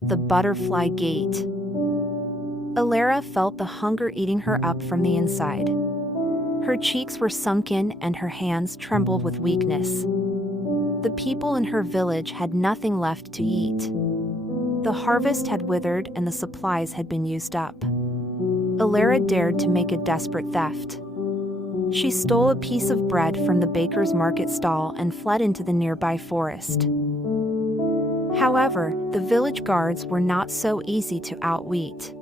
The Butterfly Gate. Alara felt the hunger eating her up from the inside. Her cheeks were sunken and her hands trembled with weakness. The people in her village had nothing left to eat. The harvest had withered and the supplies had been used up. Alara dared to make a desperate theft. She stole a piece of bread from the baker's market stall and fled into the nearby forest. However, the village guards were not so easy to outwit.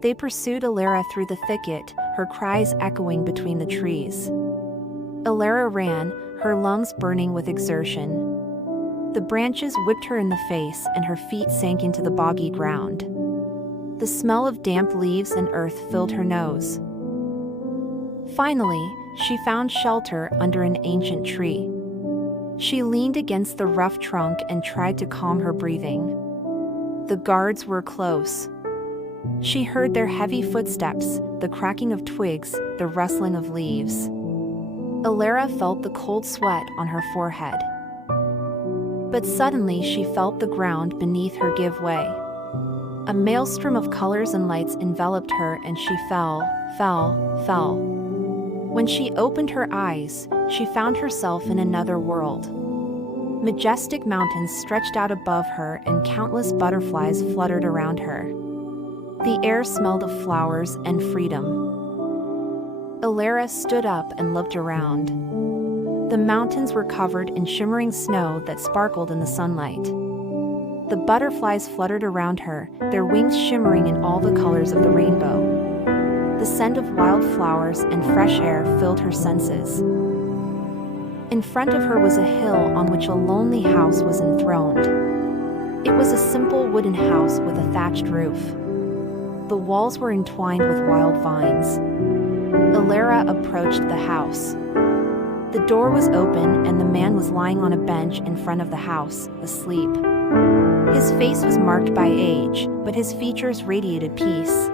They pursued Alara through the thicket, her cries echoing between the trees. Alara ran, her lungs burning with exertion. The branches whipped her in the face and her feet sank into the boggy ground. The smell of damp leaves and earth filled her nose. Finally, she found shelter under an ancient tree. She leaned against the rough trunk and tried to calm her breathing. The guards were close. She heard their heavy footsteps, the cracking of twigs, the rustling of leaves. Alara felt the cold sweat on her forehead. But suddenly she felt the ground beneath her give way. A maelstrom of colors and lights enveloped her and she fell. When she opened her eyes, she found herself in another world. Majestic mountains stretched out above her and countless butterflies fluttered around her. The air smelled of flowers and freedom. Alara stood up and looked around. The mountains were covered in shimmering snow that sparkled in the sunlight. The butterflies fluttered around her, their wings shimmering in all the colors of the rainbow. The scent of wildflowers and fresh air filled her senses. In front of her was a hill on which a lonely house was enthroned. It was a simple wooden house with a thatched roof. The walls were entwined with wild vines. Alara approached the house. The door was open and the man was lying on a bench in front of the house, asleep. His face was marked by age, but his features radiated peace.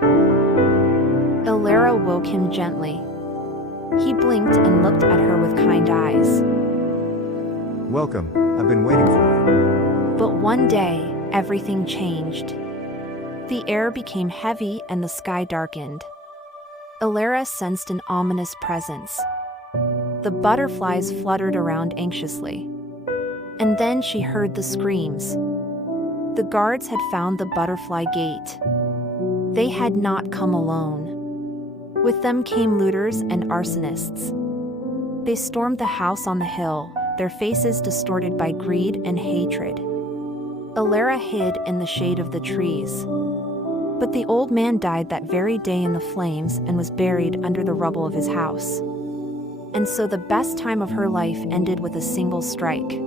Alara woke him gently. He blinked and looked at her with kind eyes. Welcome, I've been waiting for you. But one day, everything changed. The air became heavy and the sky darkened. Alara sensed an ominous presence. The butterflies fluttered around anxiously. And then she heard the screams. The guards had found the Butterfly Gate. They had not come alone. With them came looters and arsonists. They stormed the house on the hill, their faces distorted by greed and hatred. Alara hid in the shade of the trees. But the old man died that very day in the flames and was buried under the rubble of his house. And so the best time of her life ended with a single strike.